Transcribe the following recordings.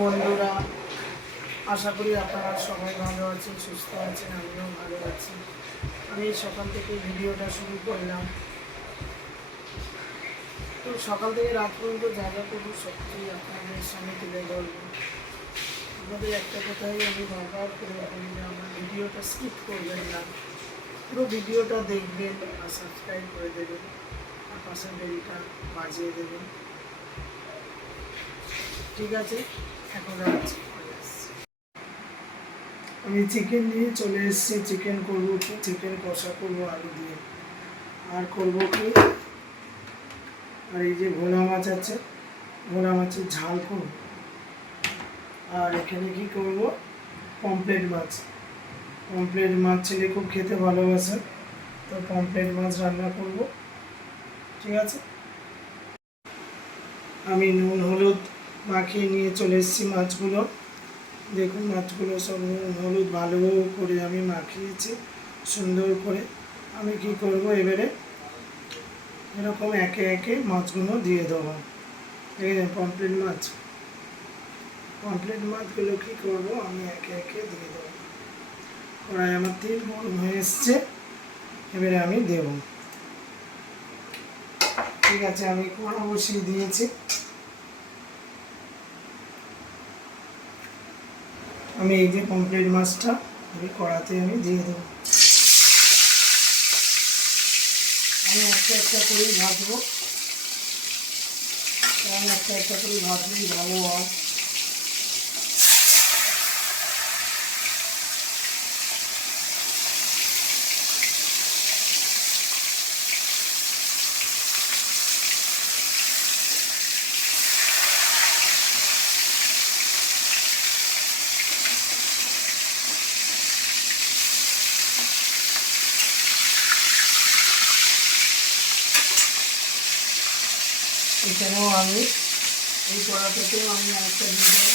বন্ধুরা, আশা করি আপনারা সবাই ভালো আছেন, সুস্থ আছেন, আমিও ভালো আছি। আমি সকাল থেকে ভিডিওটা শুরু করলাম। তো সকাল থেকে রাত পর্যন্ত যা যা করবো সত্যি আপনাদের সামনে তুলে ধরবো। আপনাদের একটা কথাই আমি বারবার করে বলি যে আমার ভিডিওটা স্কিপ করবেন না, পুরো ভিডিওটা দেখবেন আর সাবস্ক্রাইব করে দেবেন আর পাশের বেলটা বাজিয়ে দেবেন। ঠিক আছে, এখন রাখছি। আমি চিকেন নিয়ে চলে এসেছি। চিকেন করবো কি, চিকেন কষা করবো আলু দিয়ে। আর করবো কি, আর এই যে ভোলা মাছ আছে, ভোলা মাছের ঝাল করব। আর এখানে কি করব, পমফ্রেট মাছ। পমফ্রেট মাছ ছেলে খুব খেতে ভালোবাসে, তো পমফ্রেট মাছ রান্না করব। ঠিক আছে, আমি নুন হলুদ মাখিয়ে নিয়ে চলে এসেছি মাছগুলো। দেখুন মাছগুলো সব নুন হলুদ ভালো করে আমি মাখিয়েছি সুন্দর করে। আমি কি করব, এবারে এরকম একে একে মাছগুলো দিয়ে দেবো। দেখেছেন পমফ্রেট মাছ, পমফ্রেট মাছগুলো কী করবো, আমি একে একে দিয়ে দেবো। কড়াই আমার তেল গরম হয়ে এসছে, এবারে আমি দেব। ঠিক আছে, আমি কড়া বসিয়ে দিয়েছি। আমি এই যে পমফ্রেট মাছটা আমি কড়াতে আমি দিয়ে দেবো। আমি একটা একটা করেই ভাজবো, কারণ একটা একটা করে ভাজলেই ভালো হয়। এখানেও আমি এই কড়াটাতেও আমি আরেকটা দিয়ে দেবো।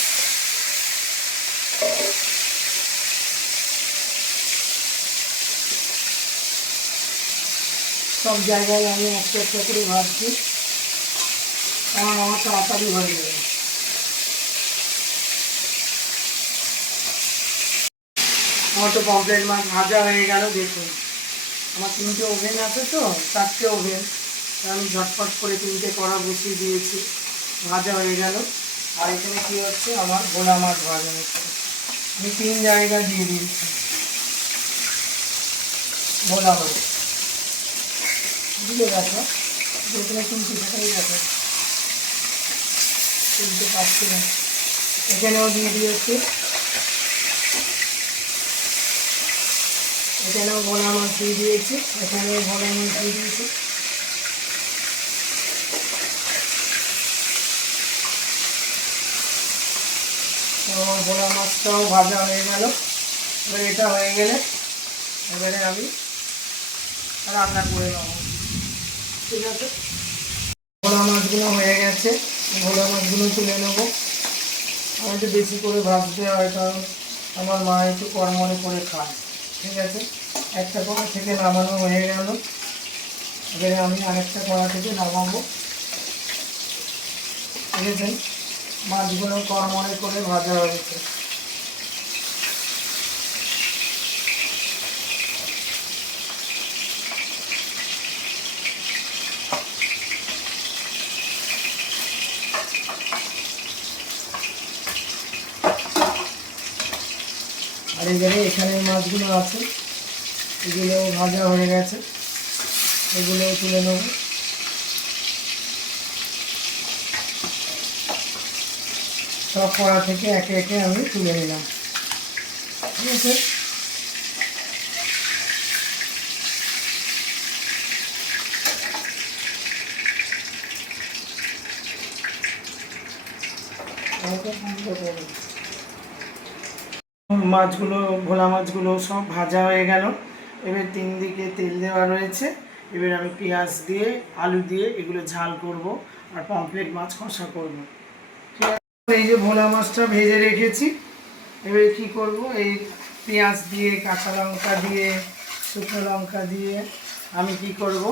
সব জায়গায় আমি একটা একটা করে ভাজছি, কারণ আমার তাড়াতাড়ি হয়ে যাবে। আমার তো পমফ্রেট মাছ ভাজা হয়ে গেল। দেখুন আমার 3টে ওভেন আছে, তো 4টে ওভেন, আমি ঝটপট করে 3টে কড়া বসিয়ে দিয়েছি, ভাজা হয়ে গেল। আর এখানে কী হচ্ছে, আমার ভোলা মাছ ভাজা হচ্ছে। আমি 3 জায়গায় দিয়ে দিয়েছি ভোলা মাছ। দিলে দেখো এখানে 3টে সেটাই দেখো, 3টে পাচ্ছি না। এখানেও দিয়ে দিয়েছি, এখানেও ভোলা মাছ দিয়ে দিয়েছি, এখানেও ভোলা মাছ দিয়ে দিয়েছি। আমার ভোলা মাছটাও ভাজা হয়ে গেল। এবার এটা হয়ে গেলে এবারে আমি রান্না করে নেব। ঠিক আছে, ভোলা মাছগুলো হয়ে গেছে, ভোলা মাছগুলো তুলে নেব। আমার একটু বেশি করে ভাজতে হয়, কারণ আমার মা একটু কড়মড়ে করে খায়। ঠিক আছে, একটা কড়া থেকে নামানো হয়ে গেল, এবারে আমি আরেকটা কড়া থেকে নামাবো। দেখেছেন মাছগুলো কড়মড়ে করে ভাজা হয়েছে। আর এবারে এখানে মাছগুলো আছে, এগুলো ভাজা হয়ে গেছে, এগুলোও তুলে নেব। সব কড়া থেকে একে একে আমি তুলে নিলাম। ঠিক আছে, মাছগুলো ভোলা মাছগুলো সব ভাজা হয়ে গেল। এবার 3 দিকে তেল দেওয়া রয়েছে। এবার আমি পেঁয়াজ দিয়ে আলু দিয়ে এগুলো ঝাল করব আর পমফ্রেট মাছ কষা করব। ঠিক আছে, এই যে ভোলা মাছটা ভেজে রেখেছি, এবারে কি করব, এই পেঁয়াজ দিয়ে কাঁচা লঙ্কা দিয়ে শুকনো লঙ্কা দিয়ে আমি কি করব,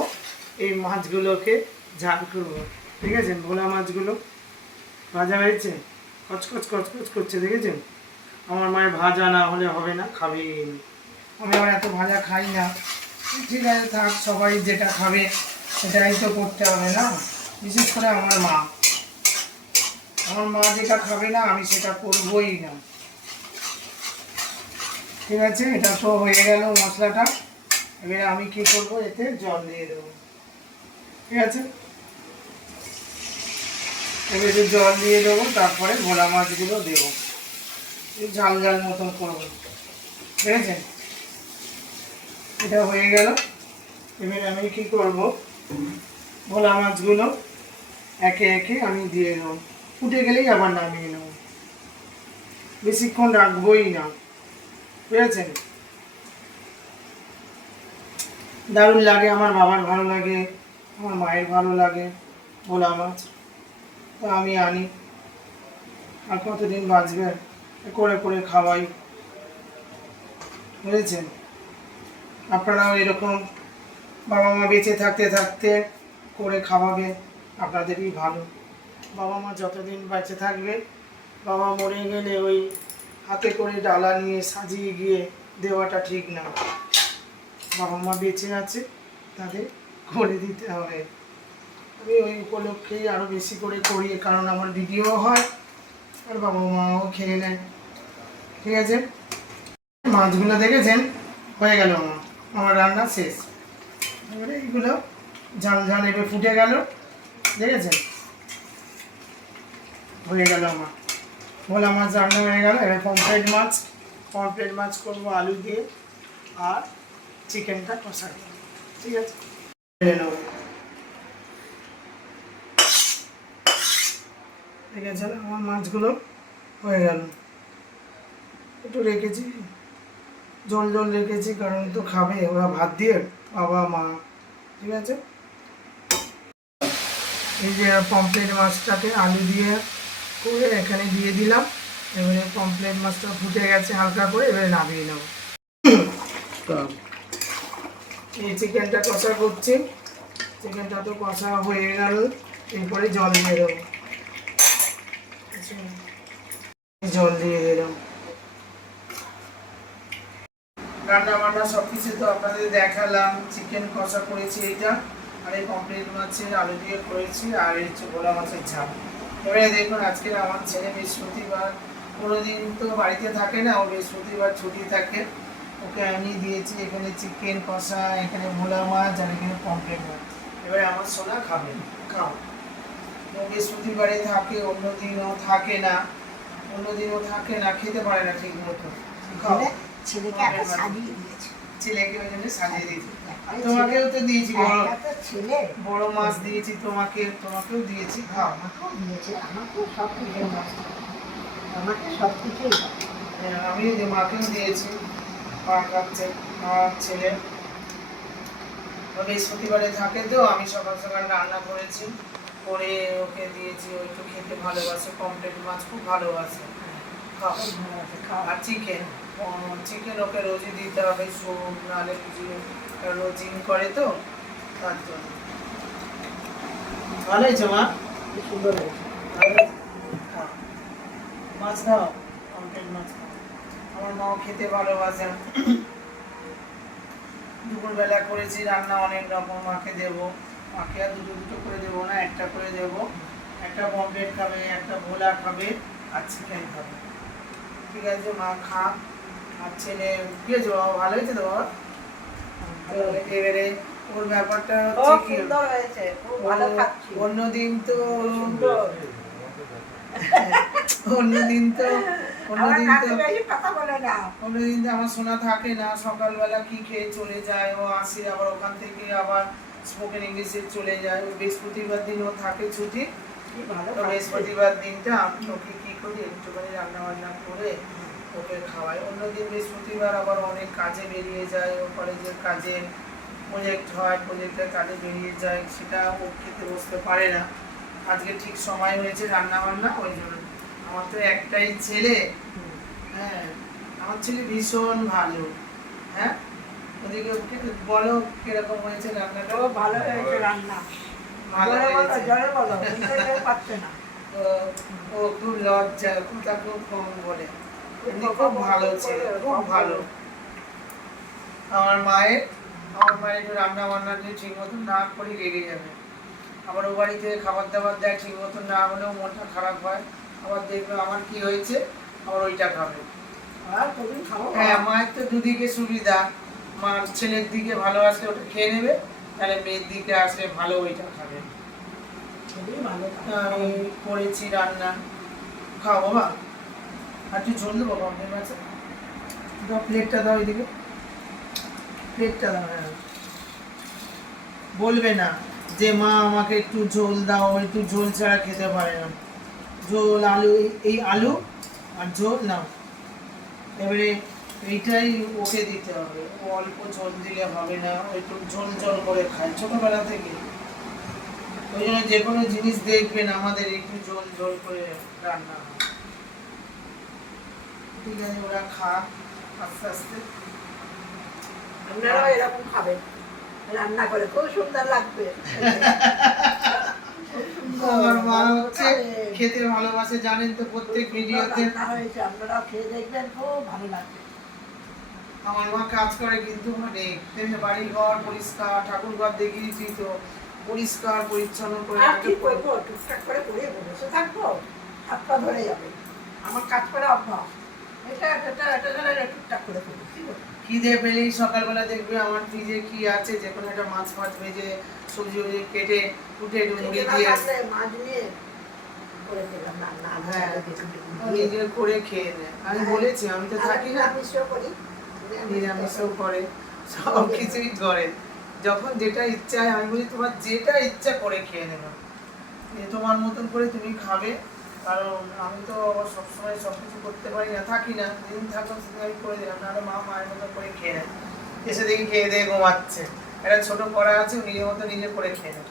এই মাছগুলোকে ঝাল করব। ঠিক আছে, ভোলা মাছগুলো ভাজা হয়েছে, কচকচ কচকচ করছে, দেখেছেন? আমার মায়ের ভাজা না হলে হবে না, খাবে। আমি আবার এত ভাজা খাই না। ঠিক আছে, থাক, সবাই যেটা খাবে সেটাই তো করতে হবে না। বিশেষ করে আমার মা যেটা খাবে না আমি সেটা করবই না। ঠিক আছে, এটা তো হয়ে গেল মশলাটা। এবারে আমি কি করব, এতে জল দিয়ে দেবো। ঠিক আছে, এবারে জল দিয়ে দেবো, তারপরে ভোলা মাছগুলো দেবো, ঝাল ঝাল মতন করবো। ঠিক আছে, এটা হয়ে গেল। এবারে আমি কি করব, ভোলা মাছগুলো একে একে আমি দিয়ে দেবো। ফুটে গেলেই আবার নামিয়ে নেব, বেশিক্ষণ রাখবোই না। বুঝেছেন? দারুণ লাগে, আমার বাবার ভালো লাগে, আমার মায়ের ভালো লাগে ভোলা মাছ, তো আমি আনি। আর কতদিন বাঁচবে, করে করে খাওয়াই। বুঝেছেন? আপনারাও এরকম বাবা মা বেঁচে থাকতে থাকতে করে খাওয়াবে, আপনাদেরই ভালো। বাবা মা যতদিন বেঁচে থাকবে, বাবা মরে গেলে ওই হাতে করে ডালা নিয়ে সাজিয়ে গিয়ে দেওয়াটা ঠিক না। বাবা মা বেঁচে আছে, তাদের করে দিতে হবে। আমি ওই উপলক্ষেই আরও বেশি করে করি, কারণ আমার ভিডিও হয় আর বাবা মাও খেয়ে নেয়। ঠিক আছে, মাছগুলো দেখেছেন হয়ে গেল, আমার রান্না শেষ। এবারে এইগুলো ঝাল ঝাল এবার ফুটে গেল, দেখেছেন? হয়ে গেল আমার ভোলা মাছ রান্না হয়ে গেল। এবার পমফ্রেট মাছ করবো আলু দিয়ে, আর চিকেনটা কষা করবো। ঠিক আছে, দেখেছেন আমার মাছগুলো হয়ে গেল। একটু রেখেছি, জল জল রেখেছি, কারণ তো খাবে ওরা ভাত দিয়ে, বাবা মা। ঠিক আছে, এই যে পমফ্রেট মাছটাকে আলু দিয়ে করে এখানে দিয়ে দিলাম। এবারে পমফ্রেট মাছটা ফুটে গেছে হালকা করে, এবারে নামিয়ে নেব। এই চিকেনটা কষা করছি, চিকেনটা তো কষা হয়ে গেল, এরপরে জল দিয়ে দেবো। জল দিয়ে দিলাম। রান্না বান্না সব কিছু তো আপনাদের দেখালাম। চিকেন কষা করেছি এইটা, আর এই পমফ্রেট মাছের আলু দিয়ে করেছি, আর এই ভোলা মাছের ঝাল। এবারে দেখুন, আজকে আমার ছেলে বৃহস্পতিবার, কোনোদিন তো বাড়িতে থাকে না, ও বৃহস্পতিবার ছুটি থাকে, ওকে আমি দিয়েছি এখানে চিকেন কষা, এখানে ভোলা মাছ, আর এখানে পমফ্রেট মাছ। এবারে আমার সোনা খাবে, খাও। ও বৃহস্পতিবারে থাকে, অন্যদিনও থাকে না, খেতে পারে না ঠিক মতো। খাও, ছেলেকে একটা সাজিয়ে দিয়েছি, ছেলেকে ওই জন্য সাজিয়ে দিয়েছি। তোমাকেও তো দিয়েছি, বড় মাছ দিয়েছি তোমাকেও দিয়েছি, খাও। আমাকেও দিয়েছি, আমাকেও সব কিছু মাছ, আমাকে সব কিছুই। আমি মাকেও দিয়েছি, মা খাচ্ছে, আমার ছেলে বৃহস্পতিবারে থাকে, তো আমি সকাল সকাল রান্না করেছি, করে ওকে দিয়েছি। ও একটু খেতে ভালোবাসে, পমফ্রেট মাছ খুব ভালোবাসে, খাও। আর চিকেন ওকে রোজই দিতে হবে, স্যুপ নাহলে রোজিং করে, তো তার জন্য। ভালো হয়েছে মা, খুব সুন্দর হয়েছে। মাছ খাও, পমফ্রেট মাছ খাও। আমার মাও খেতে ভালোবাসে। দুপুরবেলা করেছি রান্না অনেক রকম, মাকে দেবো। মাকে আর দুটো করে দেবো না, একটা করে দেবো। একটা পমফ্রেট খাবে, একটা ভোলা খাবে, আর চিকেন খাবে। ঠিক আছে মা, খা। আর ছেলে কি হয়েছে বাবা, ভালো হয়েছে তো বাবা? এবারে ওর ব্যাপারটা হচ্ছে কি, অন্যদিন তো আমার সোনা থাকে না, সকালবেলা কি খেয়ে চলে যায়, ও আসে আবার ওখান থেকে আবার স্পোকেন ইংলিশে চলে যায়। বৃহস্পতিবার দিন ও থাকে ছুটি, তো বৃহস্পতিবার দিনটা আমি ওকে কি করি, একটুখানি রান্না বান্না করে ওকে খাওয়াই। অন্যদিন বৃহস্পতিবার আবার অনেক কাজে বেরিয়ে যায়, ও কলেজের কাজে প্রজেক্ট হয়, প্রজেক্টের কাজে বেরিয়ে যায়, সেটা ও খেতে বসতে পারে না। আজকে ঠিক সময় হয়েছে রান্না বান্না, ওই জন্য। আমার তো একটাই ছেলে, হ্যাঁ, আমার ছেলে ভীষণ ভালো। হ্যাঁ, ওদিকে বলো কিরকম হয়েছে রান্নাটা? ভালো হয়েছে রান্না, ভালো হয়েছে, জলে বলো, পাচ্ছে না। তো ও খুব লজ্জা, কথা খুব কম বলে, এমনি খুব ভালো ছেলে, খুব ভালো। আমার মায়ের একটু রান্না বান্না যদি ঠিক মতন না করি রেগে যাবে। আবার ও বাড়িতে খাবার দাবার দেয় ঠিক মতন না হলেও মনটা খারাপ হয়, আবার দেখবে আমার কি হয়েছে, আবার ওইটা খাবে। হ্যাঁ, মায়ের তো দুদিকে সুবিধা, মার ছেলের দিকে ভালো আসলে ওটা খেয়ে নেবে, তাহলে মেয়ের দিকে আসলে ভালো ওইটা খাবে। আমি করেছি রান্না, খাও বাবা। আর তুই ঝোল দেবো বাপের মাছে, দাও প্লেটটা, দাও এদিকে প্লেটটা দাও। হ্যাঁ, বলবে না যে মা আমাকে একটু ঝোল দাও, একটু ঝোল ছাড়া খেতে পারে না। ঝোল আলু, এই আলু আর ঝোল নাও। এবারে এইটাই ওকে দিতে হবে, ও অল্প ঝোল দিলে হবে না, একটু ঝোল ঝোল করে খায় ছোটবেলা থেকে। ওই জন্য যে কোনো জিনিস দেখবেন আমাদের একটু ঝোল ঝোল করে রান্না হয়। ঠিক আছে, ওরা খাক আস্তে আস্তে। আপনারাও এরকম খাবেন, রান্না করে খুব সুন্দর লাগবে। আমার মা হচ্ছে খেতে ভালোবাসে, জানেন তো, প্রত্যেক ভিডিওতে আপনারাও খেয়ে দেখবেন, খুব ভালো লাগবে। আমার মা কাজ করে কিন্তু মানে বাড়ি ঘর পরিষ্কার, ঠাকুর ঘর দেখিয়েছি তো, পরিষ্কার পরিচ্ছন্ন করে কি করবো, টুকটাক করে করে বসে থাকবো, হাত পা ধরে যাবে। আমার কাজ করে অভ্যাস, এটা এটা এটা এটা টুকটাক করে করবো। কি করবো, খিদে পেলেই সকালবেলা দেখবে আমার ফ্রিজে কি আছে, যে কোনো একটা মাছ ফাছ ভেজে সবজি কেটে কুটে মুড়ি দিয়ে মাছ নিয়ে করে দিলাম রান্না। হ্যাঁ, নিজে করে খেয়ে নেয়। আমি বলেছি আমি তো থাকি না, নিরামিষও করি, নিরামিষও করে, সব কিছুই করে। যখন যেটা ইচ্ছা হয় আমি বলি তোমার যেটা ইচ্ছা করে খেয়ে নেবে, তোমার মতন করে তুমি খাবে। কারণ আমি তো সবসময় সব কিছু করতে পারি না, থাকি না, যেদিন থাকলাম সেদিন আমি করে দিলাম, নাহলে মা মায়ের মতন করে খেয়ে নেয়। এসে দেখি খেয়ে দিয়ে ঘুমাচ্ছে, একটা ছোট কড়া আছে, নিজের মতো নিজে করে খেয়ে নেয়।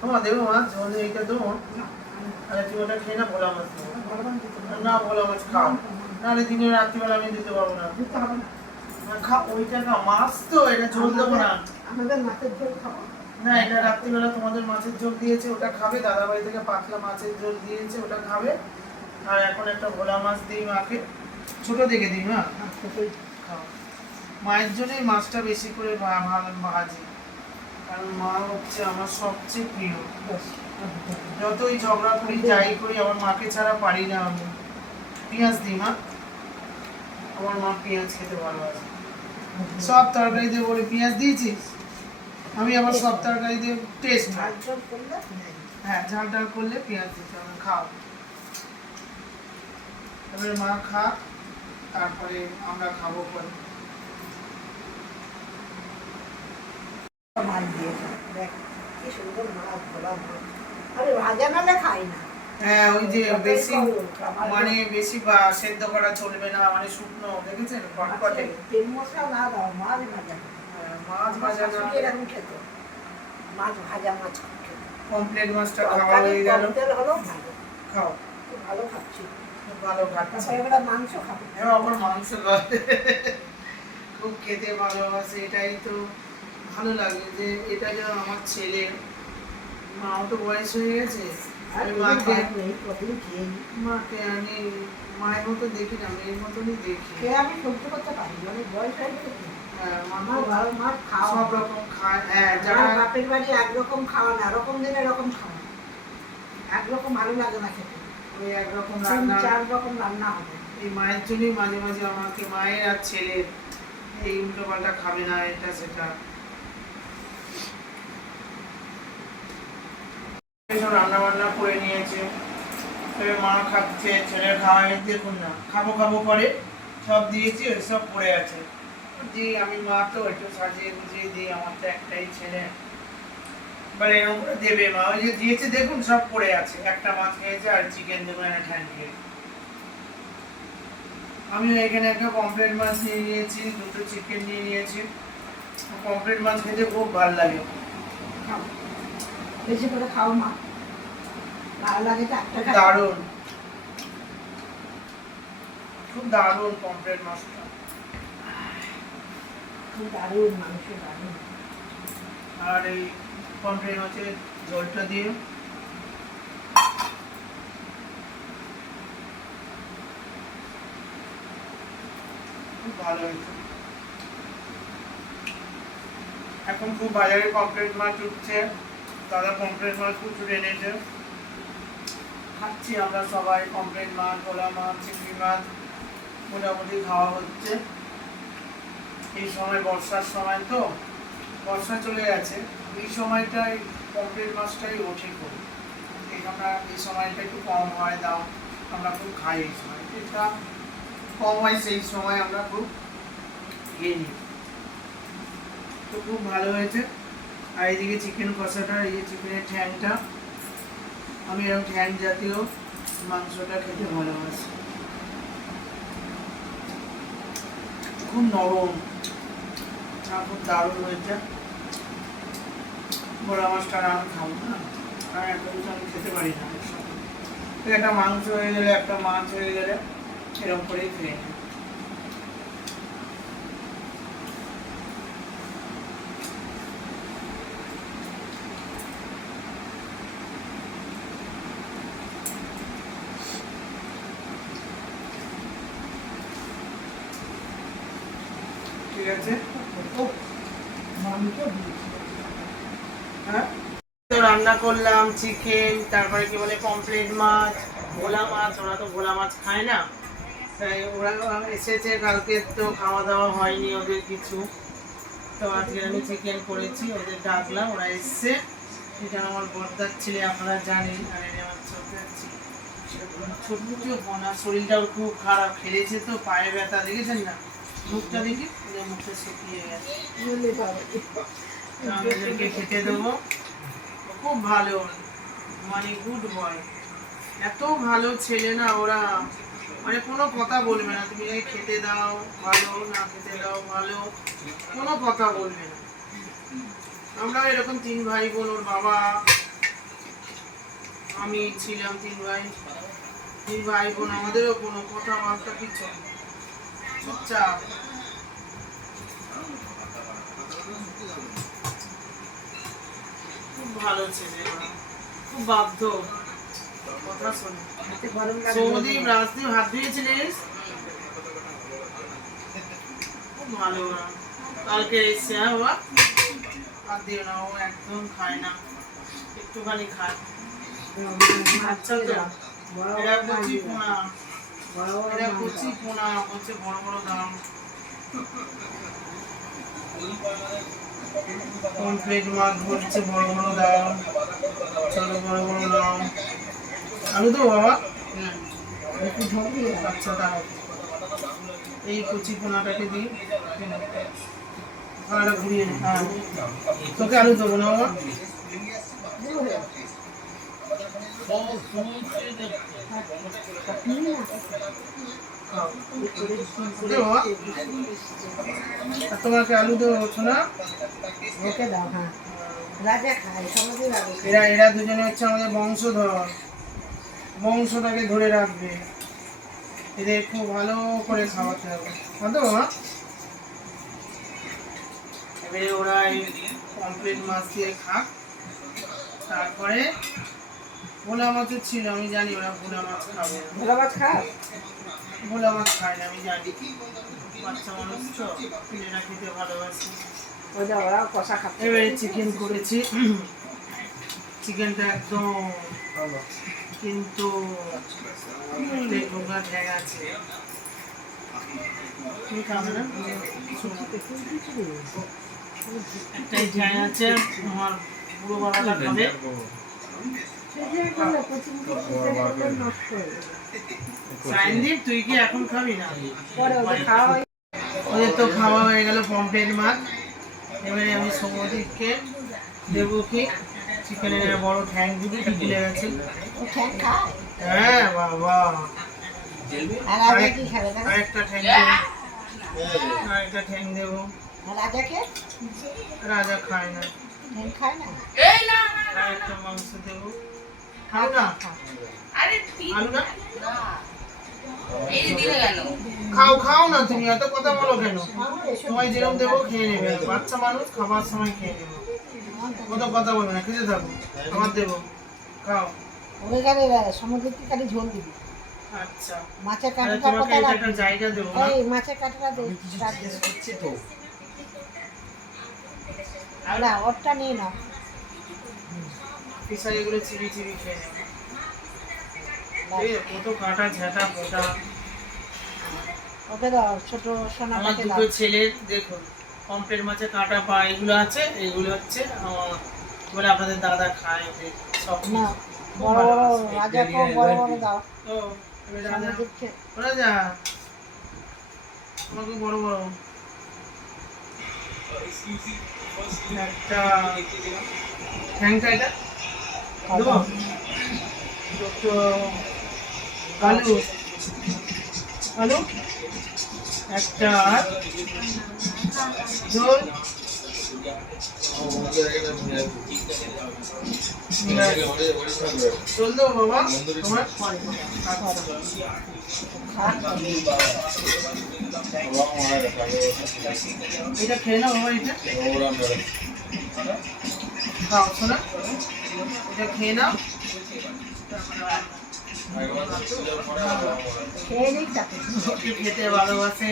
তোমার দেবো মাছ, তোমাদের এইটা দেবো, তাহলে তুমি ওটা খেয়ে না, ভোলা মাছ দেবো না, ভোলা মাছ খাও, নাহলে দিনের রাত্রিবেলা আমি দিতে পারবো না। খাও ওইটা, না মাছ তো এটা ঝোল দেবো না, আমাদের মাছের ঝোল খাবো না এটা রাত্রিবেলা তোমাদের মাছের ঝোল দিয়েছে ওটা খাবে, দাদা বাড়ি থেকে পাতলা মাছের ঝোল দিয়েছে ওটা খাবে। আর এখন একটা ভোলা মাছ দিই মাকে, ছোট দেখে দিই মা, খাও। মায়ের জন্যই মাছটা বেশি করে ভাজি, কারণ মা হচ্ছে আমার সবচেয়ে প্রিয়। যতই ঝগড়া করি যাই করি আমার মাকে ছাড়া পারি না আমি। পেঁয়াজ দিই মা, আমার মা পেঁয়াজ খেতে ভালোবাসে, সব তরকারিতে বলে পেঁয়াজ দিয়েছিস, আমি আবার সব তরকারি দিয়ে টেস্ট হয়। হ্যাঁ, ঝাল ডাল করলে পেঁয়াজ দিতে হবে, খাও। এবারে মা খা, তারপরে আমরা খাবো পরে। মাছ দিয়েছে, দেখ কি সুন্দর মাছ, ভোলা মাছ। আরে ভাজা নালে খাই না। হ্যাঁ, ওই যে বেশি মানে বেশি সেদ্ধ করা চলবে না, মানে শুকনো, দেখেছেন কটকটে। তেল মশলা না দাও, মাছ ভাজা। মাছ ভাজা না, এরকম খেত, মাছ ভাজা মাছ খেত। কমপ্লেট মাছটা খাওয়া হয়ে গেল, তেল হলো ভালো, খাও। খুব ভালো খাচ্ছি, খুব ভালো খাচ্ছি। এবার মাংস খাবো, এবার আমার মাংস খাবে, খুব খেতে ভালোবাসে, এটাই তো ভালো লাগে যে এটা যে আমার ছেলে। মাও তো বয়স হয়ে গেছে, আমি মাকে আমি মায়ের মতো দেখি না, মেয়ের মতনই দেখি। আমি সহ্য করতে পারি, মানে বয়স হয়ে গেছে। হ্যাঁ, সব রকম খায়। হ্যাঁ, যারা বাপের বাড়ি একরকম খাওয়া না, এরকম দিন এরকম খাওয়া, একরকম ভালো লাগে না খেতে, ওই একরকম রান্না, 4 রকম রান্না হবে। এই মায়ের জন্যই মাঝে মাঝে আমাকে, মায়ের আর ছেলের এই উল্টো পাল্টা খাবে না, এটা সেটা। রান্না বান্না করে নিয়েছে, মা খাচ্ছে, ছেলে খাওয়াই, দেখুন না খাবো খাবো করে সব দিয়েছি, ওই সব পড়ে আছে। যে আমি মা তো একটু সাজিয়ে গুজিয়ে দিই, আমার তো একটাই ছেলে, এবার এরকম করে দেবে মা, ওই যে দিয়েছে দেখুন সব পড়ে আছে, একটা মাছ খেয়েছে আর চিকেন দেবো একটা ঠ্যাং খেয়ে। আমি এখানে একটা পমফ্রেট মাছ নিয়ে নিয়েছি, দুটো চিকেন নিয়ে নিয়েছি। পমফ্রেট মাছ খেতে খুব ভালো লাগে, বেশি করে খাও মা, ভালো লাগে। দারুণ, খুব দারুণ পমফ্রেট মাছটা, খুব দারুণ মাংস, দারুণ। আর এই পমফ্রেট মাছের ঝোলটা দিয়ে ভালো হয়েছে। এখন খুব বাজারে পমফ্রেট মাছ উঠছে, দাদা পমফ্রেট মাছ প্রচুর এনেছে, খাচ্ছি আমরা সবাই। পমফ্রেট মাছ, ভোলা মাছ, চিংড়ি মাছ মোটামুটি খাওয়া হচ্ছে। এই সময় বর্ষার সময় তো, বর্ষা চলে গেছে, এই সময়টাই পমফ্রেট মাছটাই ওঠে খুব। আমরা এই সময়টা একটু কম হয় দাম, আমরা খুব খাই এই সময়, এটা কম হয় সেই সময় আমরা খুব খেয়ে নিই। তো খুব ভালো হয়েছে। আর এইদিকে চিকেন কষাটা, এই যে চিকেনের ঠ্যাংটা, আমি এরকম ঠ্যাং জাতীয় মাংসটা খেতে ভালোবাসি, খুব নরম, খুব দারুণ হয়েছে। ভোলা মাছটা আমি খাবো না, কারণ একটা কিছু আমি খেতে পারি না। একটা মাংস হয়ে গেলে, একটা মাছ হয়ে গেলে এরকম করেই খেয়ে নিই। ঠিক আছে, হ্যাঁ তো রান্না করলাম চিকেন, তারপরে কি বলে পমফ্রেট মাছ, ভোলা মাছ। ওরা তো ভোলা মাছ খায় না, তাই ওরা এসেছে কালকে, তো খাওয়া দাওয়া হয়নি ওদের কিছু। তো আজকে আমি চিকেন করেছি, ওদের ডাকলাম, ওরা এসছে। এটা আমার বর্দার ছেলে, আপনারা জানেন। আর আমার ছোট বোনা, শরীরটাও খুব খারাপ, খেলেছে তো, পায়ে ব্যথা, দেখেছেন না মুখটা, দেখি মুখটা শুকিয়ে গেছে। আমাদেরকে খেতে দেবো, খুব ভালো, মানে গুড বয়, এত ভালো ছেলে না ওরা, মানে কোনো কথা বলবে না, তুমি খেতে দাও ভালো, না খেতে দাও ভালো, কোনো কথা বলবে না। আমরা এরকম 3 ভাই বোন, ওর বাবা, আমি ছিলাম 3 ভাই বোন, আমাদেরও কোনো কথাবার্তা কিছু, চুপচাপ। খুব ভালো ছেলে, খুব বাধ্য, কথা শোনে। সৌদীপ, রাজদীপ হাত ধুয়েছিলিস? খুব ভালো ওরা। কালকে এসছে, হ্যাঁ বাবা, হাত দিও না, ও একদম খায় না, একটুখানি খায়। আচ্ছা তো, এরা কচি পোনা, হচ্ছে বড় বড় দাম। পমফ্রেট মাছ হচ্ছে বড় বড় দাম, ছোট বড় বড় দাম। আলু তো বাবা, আচ্ছা দাও, এই কচি পোনাটাকে দিই, আর ঘুরিয়ে নে। হ্যাঁ, তোকে আলু দেবো না বাবা, তোমাকে আলু দেবো না, ওকে দাও। হ্যাঁ, রাজা খায়, সমাজে রাজা। এরা দুজনে হচ্ছে আমাদের বংশধর, বংশটাকে ধরে রাখবে, এদের খুব ভালো করে খাওয়াতে হবে, বুঝতে বাবা। এবারে ওরা এই পমফ্রেট মাছ দিয়ে খাক, তারপরে ভোলা মাছের ছিল, আমি জানি ওরা ভোলা মাছ খাবে। ভোলা মাছ খাও? ভোলা মাছ খায় না, আমি জানি, বাচ্চা মানুষ তো, এরা খেতে ভালোবাসে। ওরা কষা খাচ্ছে। এবারে চিকেন করেছি, চিকেনটা একদম ভালো, কিন্তু ঢোকা ঠ্যাং আছে, তুমি খাবে না? একটাই ঠ্যাং আছে, আমার বুড়ো বাবাটা খাবে। সাইনদীপ, তুই কি এখন খাবি না? ওদের তো খাওয়া হয়ে গেল পমফ্রেট মাছ। এবারে আমি সৌমদীপকে দেবো কি চিকেনের বড় ঠ্যাং দিবি, ভুলে গেছে। হ্যাঁ বাবা, আরেকটা ঠ্যাং দেবো, আরেকটা ঠ্যাং দেবো। রাজা খায় না, আরেকটা মাংস দেবো, খাও না, আলু না, খাও না, তুমি এত কথা বলো কেন? তোমায় যেরকম দেবো খেয়ে নেবে, বাচ্চা মানুষ, খাবার সময় খেয়ে নেবে, কত কথা বলবে না, খেতে থাকো, খাবার দেবো, খাও। সমুদ্রের খালি ঝোল দিবি, আচ্ছা মাছের তাহলে কাঁটাটা তোমাকে কোথায় এটা রাখবি? একটা জায়গা দেবো না? এই মাছের কাঁটাটা দে, কাট দে। করছি তো না, ওরটা নিয়ে নাও। ফিশারি এগুলো চিবি চিবি খেয়ে নেবে। ব্যাস। এই কত কাটা ঝাঁটা পোটা। ওকে দাও, ছোট আমার সোনাটাকে দাও। দুটো ছেলের দেখুন পম্পের মাছে কাটা পা এগুলো আছে, এগুলো হচ্ছে বলে আপনাদের দাদা খায় ওদের সব না, কিছু। খুব বড় বড় ভালোবাসে। রাজাকেও বড় বড় দাও। ও এবার রাজা সামুদ্রিক ওরা যা আমাকে বড় বড় একটা ঠ্যাংটা এটা দেবো দুটো আলু আলু একটা ঝোল ঝোল দেবো বাবা তোমার এটা খেয়ে নাও বাবা এটা খাও শোনা এটা খেয়ে নাও খেয়ে নিই তাকে। ওকে খেতে ভালোবাসে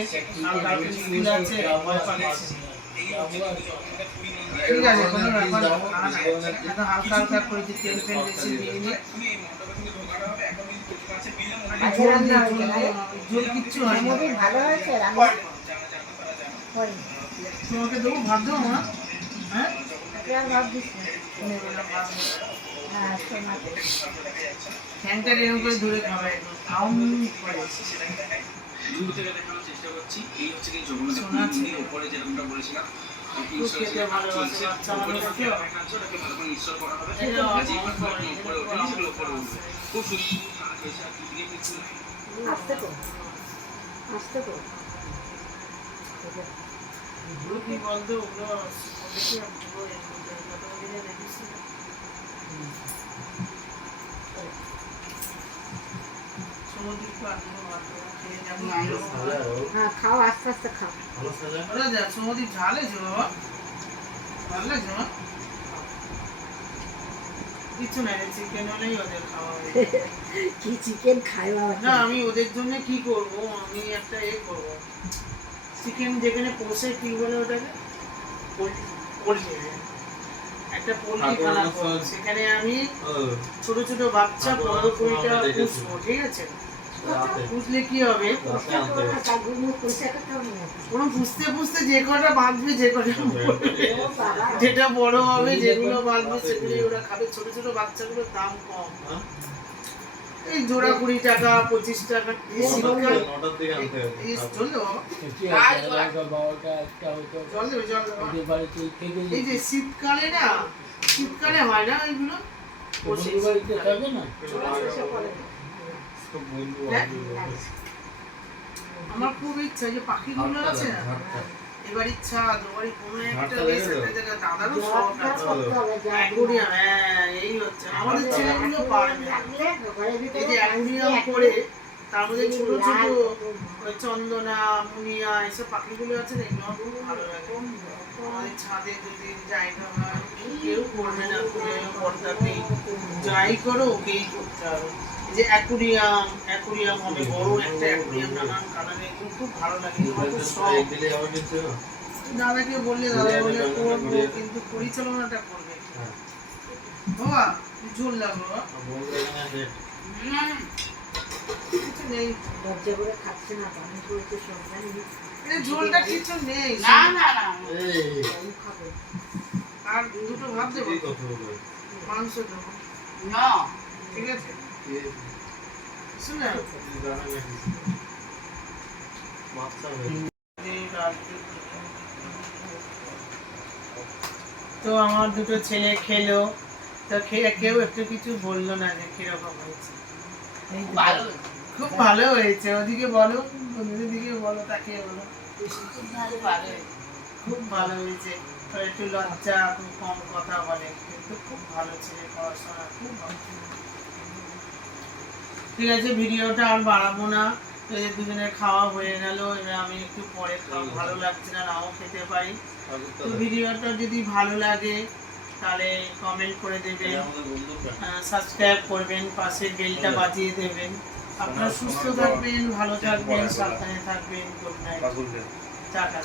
আর কালকে স্কুল আছে ভয় পাচ্ছে। ঠিক আছে কোনো ব্যাপার না খা না এটা হালকা হালকা করে যে তেল ফেল বেশি দিয়ে নি আজকে রান্না হয়েছে না রে? ঝোল কিচ্ছু হয় না সামুদ্রিক ভালো হয়েছে রান্না? হয়নি। তোমাকে দেবো ভাত দেবো না হ্যাঁ ওকে আর ভাব দিস না। তুমি বললাম ভাত দেবো। হ্যাঁ, সোনা দে। ফ্যানটা এরকম করে ধরে খাবে একদম আউম করে দূর থেকে দেখানোর চেষ্টা করছি এই হচ্ছে কি জগন্নাথ শোনা ছিল। উপরে যেরকমটা বলেছিলাম খুব খেতে ভালোবাসে বাচ্চা মানুষ তো ওটাকে ভালো করে ইনস্টল করা হবে এটা যে পাথরগুলো উপরে ওঠে সেগুলো উপরে উঠবে খুব আস্তে কর, আস্তে কর। ওগুলো কি বলতো ওগুলো দেখি পুরো কত দিনে দেখিস সমুদ্র তো আনন্দ মাত্র খেয়ে যাবো হ্যাঁ, খাও, আস্তে আস্তে খাও। ওরা যা সমুদ্র ঝাল আছে বাবা ভালো লাগছে মা কিছু না চিকেন হলেই ওদের খাওয়া হয়ে যাবে। কি চিকেন খায় বাবা? না আমি ওদের জন্য কি করব আমি একটা করব চিকেন যেখানে পোষে কি বলে ওটাকে পোল্ট্রি একটা পোল্ট্রি খানা করব সেখানে আমি ছোট ছোট বাচ্চা 15-20টা পুষবো ঠিক আছে পুষলে কি হবে কোনো পুষতে পুষতে যে কটা বাঁধবে যে কটা মরবে। যেটা বড় হবে যেগুলো বাঁধবে সেগুলি ওরা খাবে ছোট ছোট বাচ্চাগুলোর দাম কম এই জোড়া 20 টাকা 25 টাকা এই শীতকাল এই চল দেবো জল দেবে জল দেবো এই যে শীতকালে না শীতকালে হয় না এগুলো আমার খুব ইচ্ছা যে পাখিগুলো আছে না এবার ইচ্ছা দুবারই কোনো একটা বেশ একটা জায়গায় দাদারও শখ আছে অ্যাকুরিয়াম হ্যাঁ এই হচ্ছে আমাদের ছেলেগুলো পারবে না। এই যে অ্যাকুরিয়াম করে তার মধ্যে ছোট ছোট ওই চন্দনা মুনিয়া এসব পাখিগুলো আছে না এগুলো আমার খুব ভালো লাগে আমাদের ছাদে যদি জায়গা হয় কেউ করবে না করে পর্দাতেই যাই করো ওকেই করতে হবে এই যে অ্যাকুরিয়াম হবে বড় একটা অ্যাকুরিয়াম নানান কালারে খুব ভালো লাগে আমার খুব শখ দাদাকে বললে দাদা বলে করবো কিন্তু পরিচালনাটা করবে বাবা ঝোল লাগলো কিছু নেই লজ্জা করে খাচ্ছে না, পানি করেছে সব জানি। এই ঝোলটা কিছু নেই খাবে আর দুটো ভাত দেবো মাংস দেবো না ঠিক আছে শুনে তো আমার দুটো ছেলে খেলো তো খেয়ে কেউ একটু কিছু বললো না যে কিরকম হয়েছে ভালো খুব ভালো হয়েছে ওদিকে বলো বন্ধুদের দিকে বলো তাকে বলো ভালো খুব ভালো হয়েছে তো একটু লজ্জা খুব কম কথা বলে কিন্তু খুব ভালো ছেলে পড়াশোনা খুব ভালো ঠিক আছে ভিডিওটা আর বাড়াবো না এদের দুজনের খাওয়া হয়ে গেল এবার আমি একটু পরে খাওয়া ভালো লাগছে না নাও খেতে পারি তো ভিডিওটা যদি ভালো লাগে তাহলে কমেন্ট করে দেবেন সাবস্ক্রাইব করবেন পাশে বেলটা বাজিয়ে দেবেন আপনারা সুস্থ থাকবেন, ভালো থাকবেন, সাবধানে থাকবেন। Good night. টাটা।